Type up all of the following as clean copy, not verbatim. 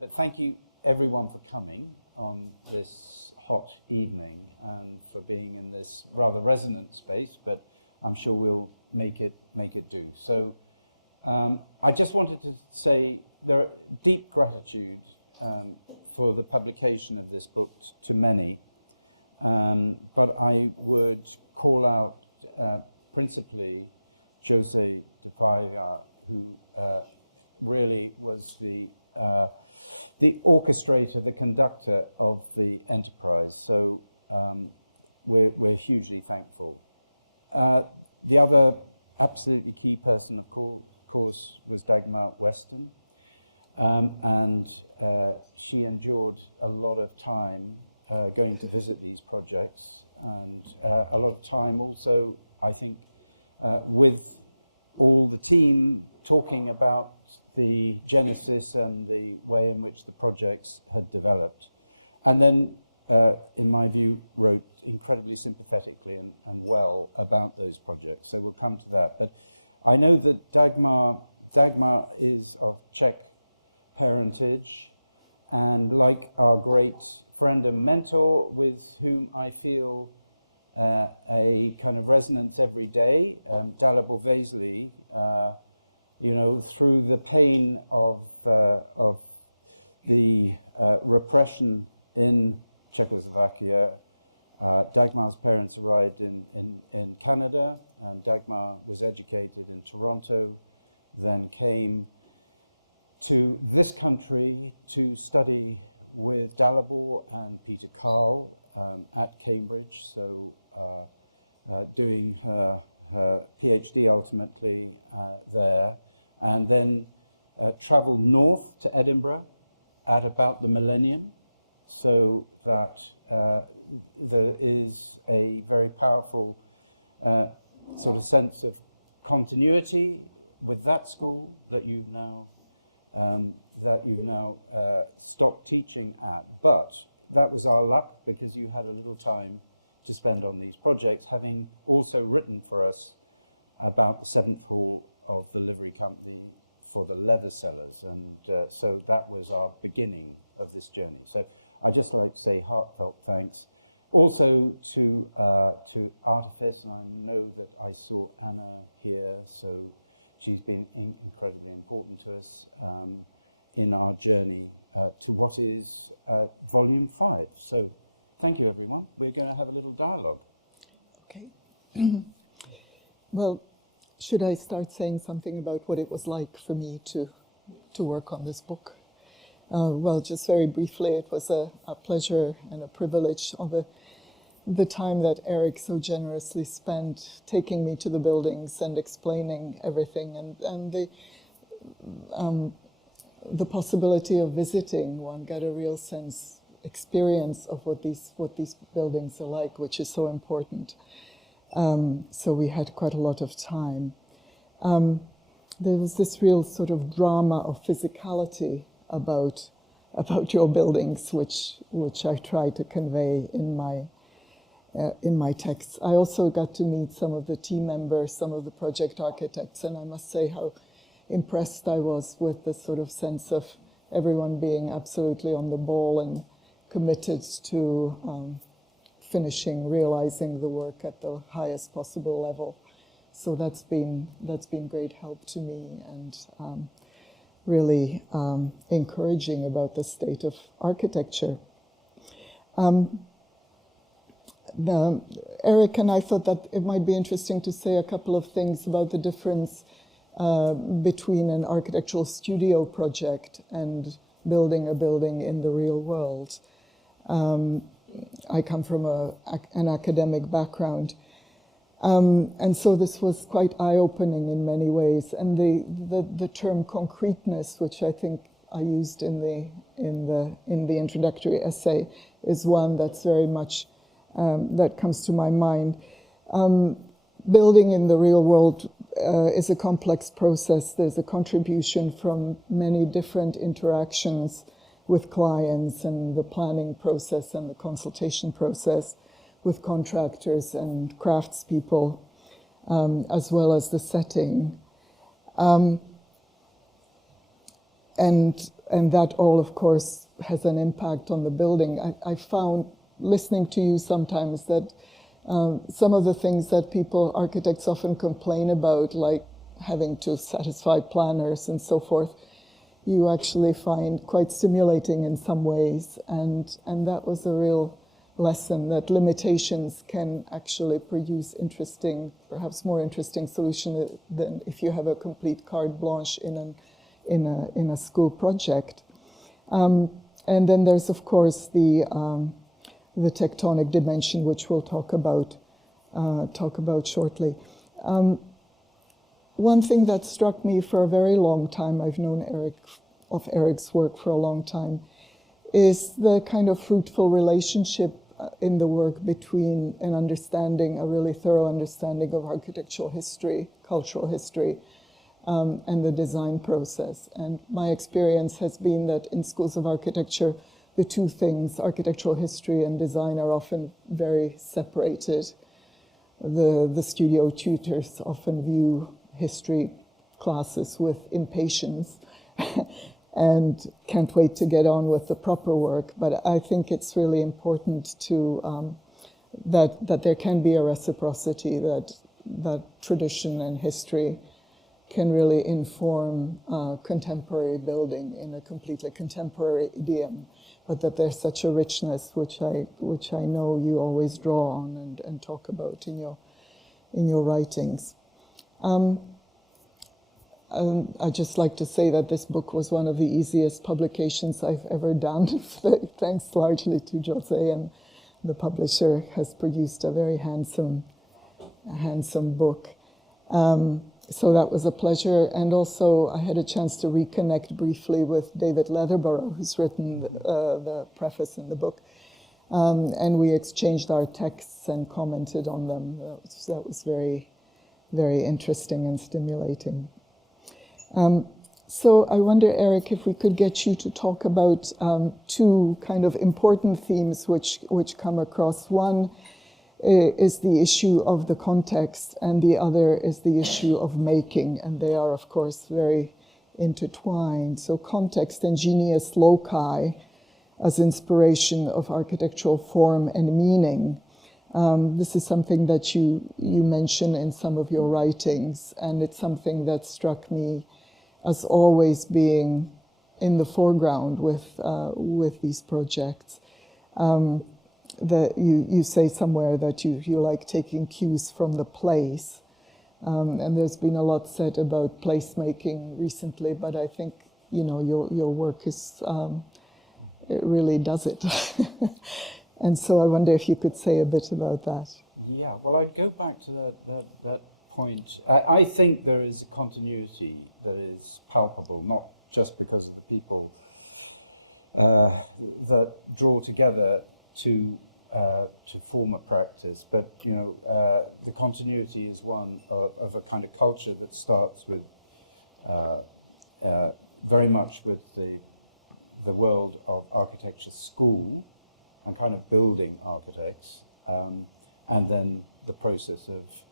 But thank you everyone for coming on this hot evening and for being in this rather resonant space, but I'm sure we'll make it do. So I just wanted to say there are deep gratitude for the publication of this book to many, but I would call out principally Jose de Paiva, who really was the orchestrator, the conductor of the enterprise. So we're hugely thankful. The other absolutely key person, of course, was Dagmar Weston, and she endured a lot of time going to visit these projects, and a lot of time also, I think, with all the team talking about the genesis and the way in which the projects had developed. And then, in my view, wrote incredibly sympathetically and well about those projects. So we'll come to that. But I know that Dagmar is of Czech parentage, and like our great friend and mentor with whom I feel a kind of resonance every day, Dalibor Vesely, through the pain of the repression in Czechoslovakia, Dagmar's parents arrived in Canada, and Dagmar was educated in Toronto, then came to this country to study with Dalibor and Peter Carl at Cambridge, so doing her PhD ultimately there, and then traveled north to Edinburgh at about the millennium, so that there is a very powerful sort of sense of continuity with that school that you've now stopped teaching at. But that was our luck, because you had a little time to spend on these projects, having also written for us about the 7th hall of the livery company for the leather sellers, and so that was our beginning of this journey. So I'd just like to say heartfelt thanks also to Artifice, and I know that I saw Anna here, so she's been incredibly important to us in our journey to what is volume 5. So thank you, everyone. We're going to have a little dialogue. Okay. Well, should I start saying something about what it was like for me to work on this book? Well, just very briefly, it was a pleasure and a privilege of the time that Eric so generously spent taking me to the buildings and explaining everything, and the possibility of visiting. One got a real experience of what these buildings are like, which is so important. So we had quite a lot of time. There was this real sort of drama of physicality about your buildings, which I try to convey in my texts. I also got to meet some of the team members, some of the project architects, and I must say how impressed I was with the sort of sense of everyone being absolutely on the ball and committed to realizing the work at the highest possible level. So that's been great help to me, and really encouraging about the state of architecture. Eric and I thought that it might be interesting to say a couple of things about the difference between an architectural studio project and building a building in the real world. I come from an academic background, and so this was quite eye-opening in many ways. And the term concreteness, which I think I used in the introductory essay, is one that's very much that comes to my mind. Building in the real world is a complex process. There's a contribution from many different interactions with clients, and the planning process and the consultation process with contractors and craftspeople, as well as the setting. And and that all, of course, has an impact on the building. I found, listening to you sometimes, that some of the things that architects often complain about, like having to satisfy planners and so forth, you actually find quite stimulating in some ways. And that was a real lesson, that limitations can actually produce interesting, perhaps more interesting solution than if you have a complete carte blanche in a school project. And then there's, of course, the tectonic dimension, which we'll talk about shortly. One thing that struck me for a very long time, I've known Eric's work for a long time, is the kind of fruitful relationship in the work between a really thorough understanding of architectural history, cultural history, and the design process. And my experience has been that in schools of architecture, the two things, architectural history and design, are often very separated. The studio tutors often view history classes with impatience and can't wait to get on with the proper work. But I think it's really important to that there can be a reciprocity, that tradition and history can really inform contemporary building in a completely contemporary idiom, but that there's such a richness which I know you always draw on and talk about in your writings. I'd just like to say that this book was one of the easiest publications I've ever done, thanks largely to Jose, and the publisher has produced a very handsome book. So that was a pleasure, and also I had a chance to reconnect briefly with David Leatherbarrow, who's written the preface in the book, and we exchanged our texts and commented on them. That was very, very interesting and stimulating. So I wonder, Eric, if we could get you to talk about two kind of important themes which come across. One is the issue of the context, and the other is the issue of making, and they are, of course, very intertwined. So context and genius loci as inspiration of architectural form and meaning. This is something that you mention in some of your writings, and it's something that struck me as always being in the foreground with these projects. That you say somewhere that you like taking cues from the place, and there's been a lot said about placemaking recently, but I think your work is it really does it. And so I wonder if you could say a bit about that. Yeah, well, I'd go back to that point. I think there is a continuity that is palpable, not just because of the people that draw together to form a practice, but the continuity is one of a kind of culture that starts with very much with the world of architecture school and kind of building architects, and then the process of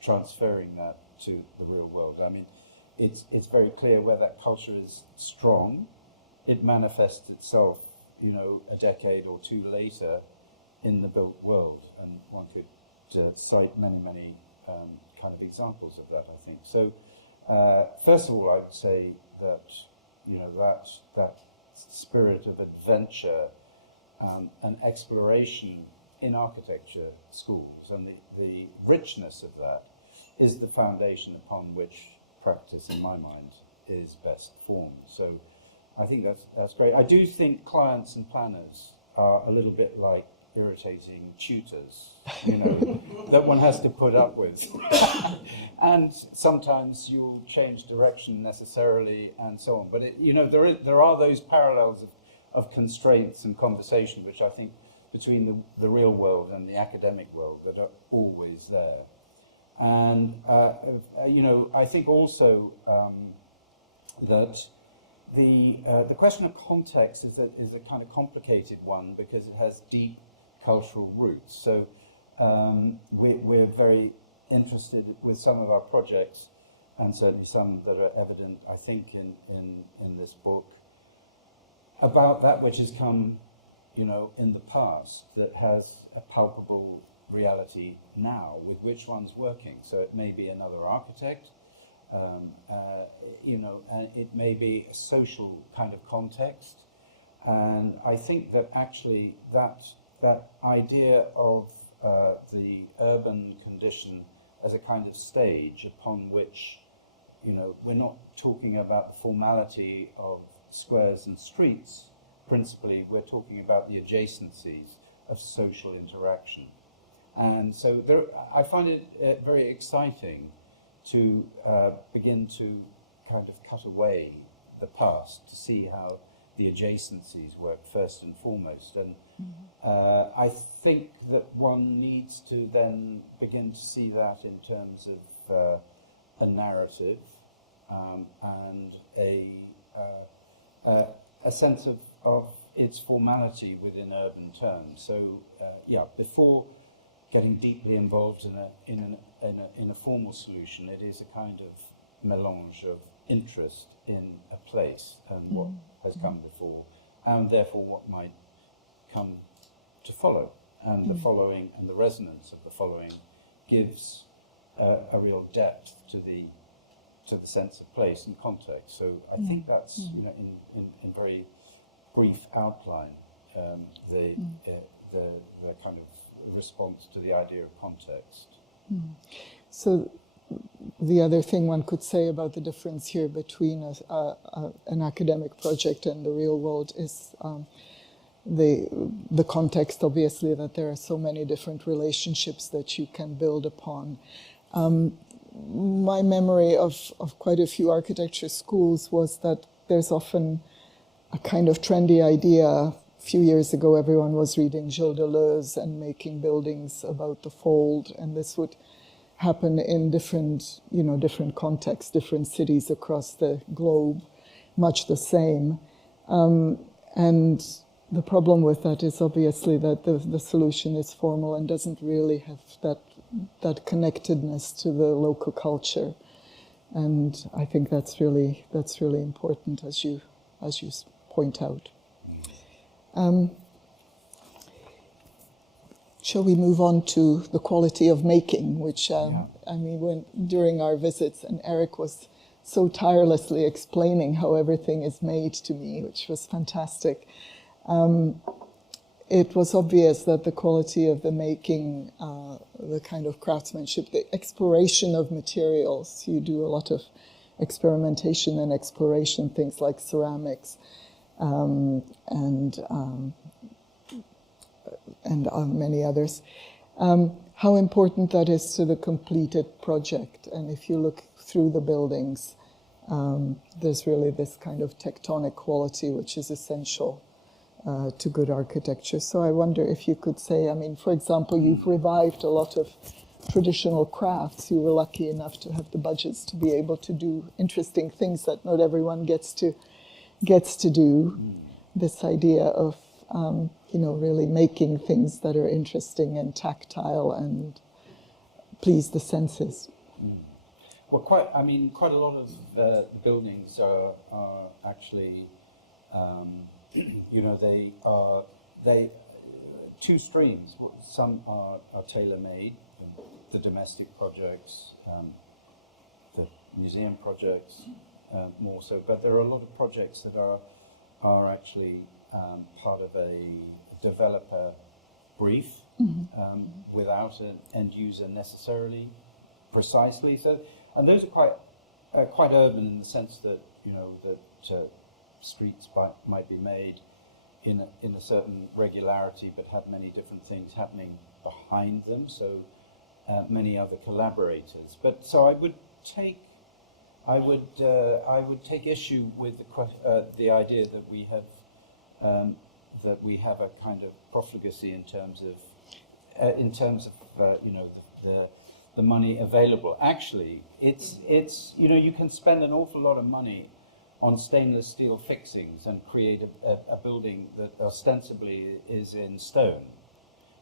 transferring that to the real world. I mean, it's very clear where that culture is strong. It manifests itself, a decade or two later in the built world, and one could cite many kind of examples of that, I think. So, first of all, I would say that that spirit of adventure and exploration in architecture schools, and the richness of that is the foundation upon which practice, in my mind, is best formed. So I think that's great. I do think clients and planners are a little bit like irritating tutors, that one has to put up with. And sometimes you'll change direction necessarily and so on. But there are those parallels of constraints and conversation, which I think between the real world and the academic world that are always there. And, I think also that the question of context is a kind of complicated one because it has deep cultural roots. So we're very interested with some of our projects, and certainly some that are evident, I think, in this book, about that which has come, in the past, that has a palpable reality now with which one's working. So it may be another architect, and it may be a social kind of context. And I think that actually that idea of the urban condition as a kind of stage upon which, we're not talking about the formality of squares and streets. Principally, we're talking about the adjacencies of social interaction. And so I find it very exciting to begin to kind of cut away the past to see how the adjacencies work first and foremost. And I think that one needs to then begin to see that in terms of a narrative and a sense of its formality within urban terms. So before getting deeply involved in a formal solution, it is a kind of melange of interest in a place and what has come before, and therefore what might come to follow. And the following and the resonance of the following gives a real depth to the sense of place and context. So I think that's, in very brief outline, the kind of response to the idea of context. So the other thing one could say about the difference here between an academic project and the real world is the context, obviously, that there are so many different relationships that you can build upon. My memory of quite a few architecture schools was that there's often a kind of trendy idea. A few years ago, everyone was reading Gilles Deleuze and making buildings about the fold, and this would happen in different contexts, different cities across the globe, much the same. And the problem with that is obviously that the solution is formal and doesn't really have that connectedness to the local culture. And I think that's really important, as you point out. Shall we move on to the quality of making, which during our visits, and Eric was so tirelessly explaining how everything is made to me, which was fantastic. It was obvious that the quality of the making, the kind of craftsmanship, the exploration of materials, you do a lot of experimentation and exploration, things like ceramics, and many others. How important that is to the completed project. And if you look through the buildings, there's really this kind of tectonic quality which is essential to good architecture. So I wonder if you could say, for example, you've revived a lot of traditional crafts. You were lucky enough to have the budgets to be able to do interesting things that not everyone gets to do. This idea of really making things that are interesting and tactile and please the senses. Well, quite a lot of the buildings are actually, they are two streams. Some are tailor-made, the domestic projects, the museum projects, more so. But there are a lot of projects that are actually part of a developer brief without an end user necessarily, precisely. So, and those are quite urban in the sense that streets might be made in a certain regularity, but have many different things happening behind them. So many other collaborators. But so I would take issue with the idea that we have a kind of profligacy in terms of the money available. Actually, it's you can spend an awful lot of money on stainless steel fixings and create a building that ostensibly is in stone,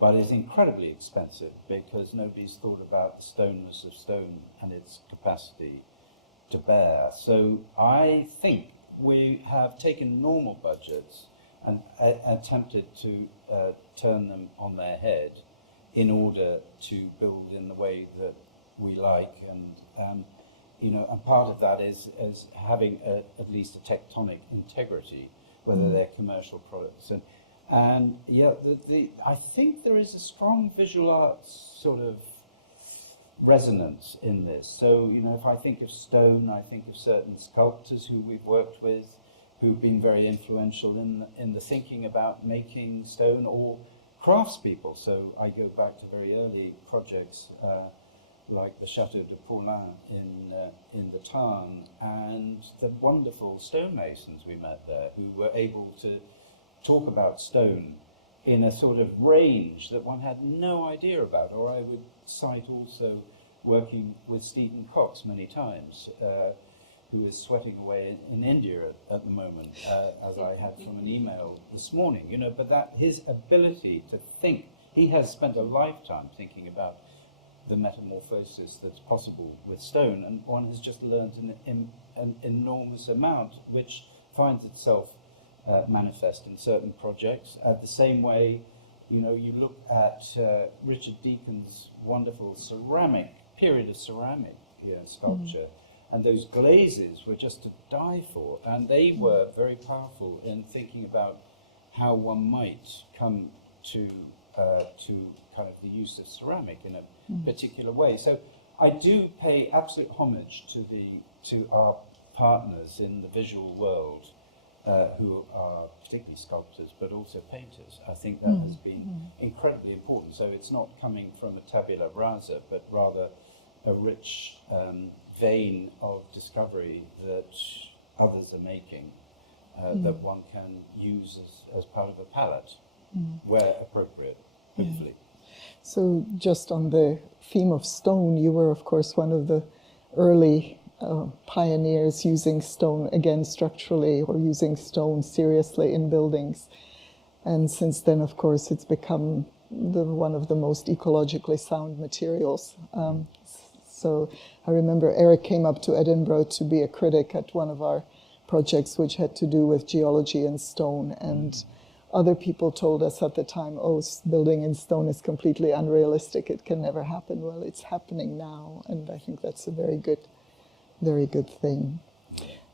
but is incredibly expensive because nobody's thought about the stoneness of stone and its capacity to bear. So I think we have taken normal budgets and attempted to turn them on their head in order to build in the way that we like, and and part of that is having at least a tectonic integrity, whether they're commercial products, and yeah, I think there is a strong visual arts sort of resonance in this. So if I think of stone, I think of certain sculptors who we've worked with, who've been very influential in the thinking about making stone, or craftspeople. So I go back to very early projects like the Château de Paulin in the Tarn, and the wonderful stonemasons we met there, who were able to talk about stone in a sort of range that one had no idea about. Or I would cite also working with Stephen Cox many times, who is sweating away in India at the moment, as I had from an email this morning. But that his ability to think, he has spent a lifetime thinking about the metamorphosis that's possible with stone, and one has just learned an enormous amount, which finds itself manifest in certain projects. The same way, you look at Richard Deacon's wonderful period of ceramic sculpture, and those glazes were just to die for, and they were very powerful in thinking about how one might come to kind of the use of ceramic in a particular way. So I do pay absolute homage to our partners in the visual world, who are particularly sculptors, but also painters. I think that has been incredibly important. So it's not coming from a tabula rasa, but rather a rich vein of discovery that others are making, that one can use as part of a palette, where appropriate, hopefully. So just on the theme of stone, you were, of course, one of the early pioneers using stone, again, structurally, or using stone seriously in buildings. And since then, of course, it's become one of the most ecologically sound materials. So I remember Eric came up to Edinburgh to be a critic at one of our projects, which had to do with geology and stone. And other people told us at the time, building in stone is completely unrealistic. It can never happen. Well, it's happening now. And I think that's a very good thing.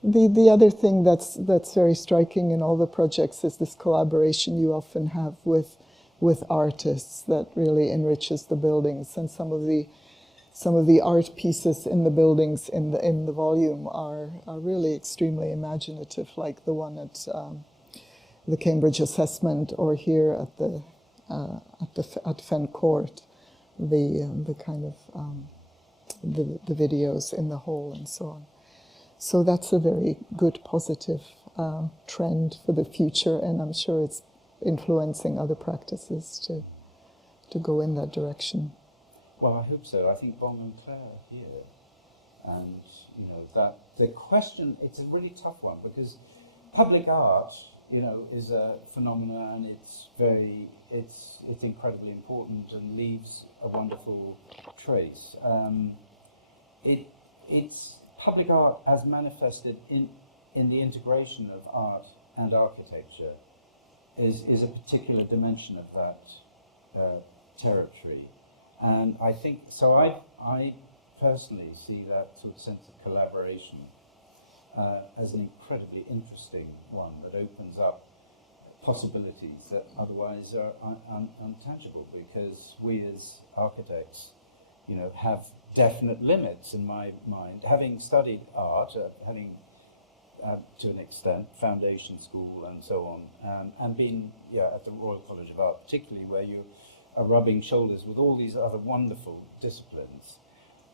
The other thing that's very striking in all the projects is this collaboration you often have with artists that really enriches the buildings. And some of the art pieces in the buildings in the volume are really extremely imaginative, like the one at the Cambridge Assessment, or here at Fen Court, the kind of the videos in the hall and so on. So that's a very good positive trend for the future, and I'm sure it's influencing other practices to go in that direction. Well, I hope so. I think Bon and Claire here, and that the question, it's a really tough one, because public art, is a phenomenon, and it's incredibly important and leaves a wonderful trace. It's public art as manifested in the integration of art and architecture is a particular dimension of that territory. And I think, so I personally see that sort of sense of collaboration as an incredibly interesting one that opens up possibilities that otherwise are untangible, because we as architects, have definite limits in my mind. Having studied art, having to an extent, foundation school and so on, and been at the Royal College of Art particularly, where you are rubbing shoulders with all these other wonderful disciplines.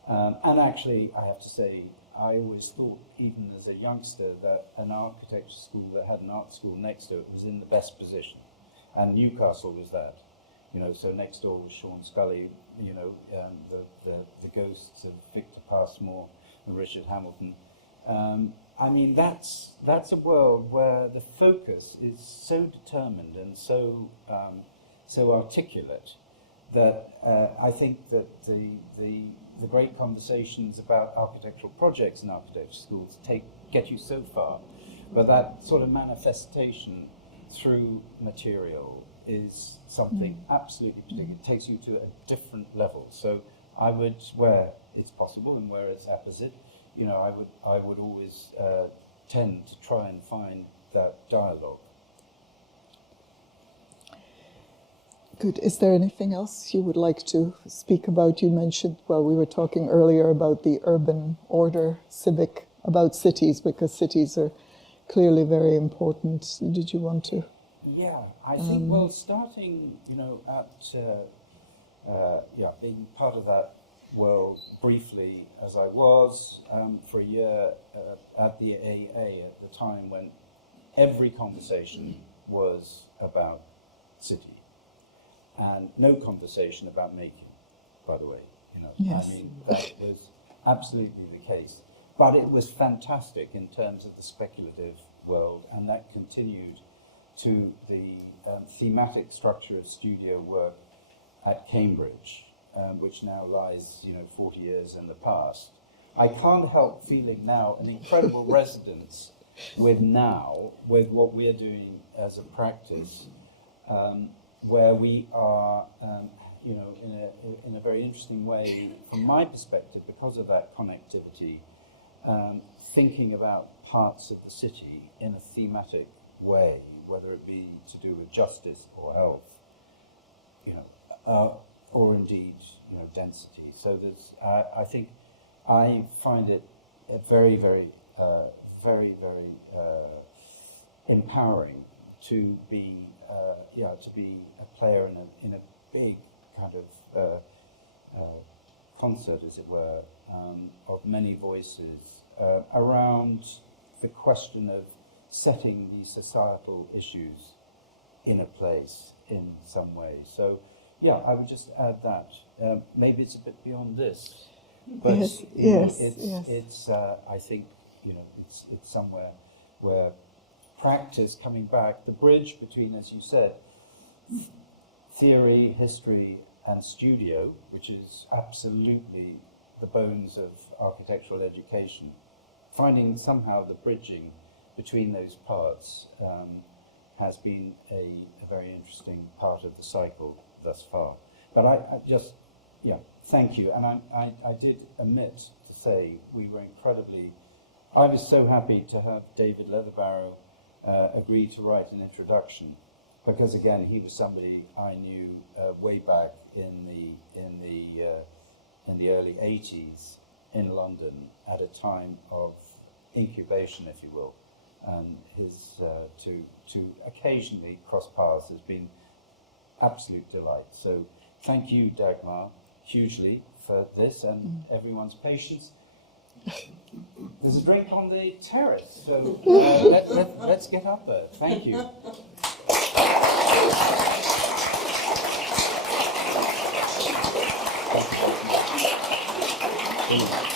And actually, I have to say, I always thought, even as a youngster, that an architecture school that had an art school next to it was in the best position. And Newcastle was that. So next door was Sean Scully, the ghosts of Victor Passmore and Richard Hamilton. I mean, that's a world where the focus is so determined and so articulate that I think that the great conversations about architectural projects in architecture schools get you so far. But that sort of manifestation through material is something absolutely particular. It takes you to a different level. So I would, where it's possible and where it's apposite, I would always tend to try and find that dialogue. Good. Is there anything else you would like to speak about? You mentioned, we were talking earlier about the urban order, civic, about cities, because cities are clearly very important. Did you want to? Yeah, I think, starting, being part of that world briefly as I was for a year at the AA at the time when every conversation was about city and no conversation about making, by the way, Yes. I mean, that was absolutely the case. But it was fantastic in terms of the speculative world, and that continued to the thematic structure of studio work at Cambridge, which now lies, 40 years in the past. I can't help feeling now an incredible resonance with what we're doing as a practice, where we are, in a very interesting way, from my perspective, because of that connectivity, thinking about parts of the city in a thematic way, whether it be to do with justice or health, or indeed, density. So there's, I think, I find it very, very, very empowering to be, to be a player in a big kind of concert, as it were, of many voices around the question of setting these societal issues in a place in some way. So, I would just add that. Maybe it's a bit beyond this, but it's. I think it's somewhere where practice coming back, the bridge between, as you said, theory, history, and studio, which is absolutely the bones of architectural education, finding somehow the bridging between those parts has been a very interesting part of the cycle thus far. But I just, thank you. And I did omit to say I was so happy to have David Leatherbarrow agree to write an introduction, because again, he was somebody I knew way back in the early 80s in London at a time of incubation, if you will, and his to occasionally cross paths has been absolute delight. So thank you, Dagmar, hugely for this and everyone's patience. There's a drink on the terrace, so let's get up there. Thank you. Thank you, Dagmar. Brilliant.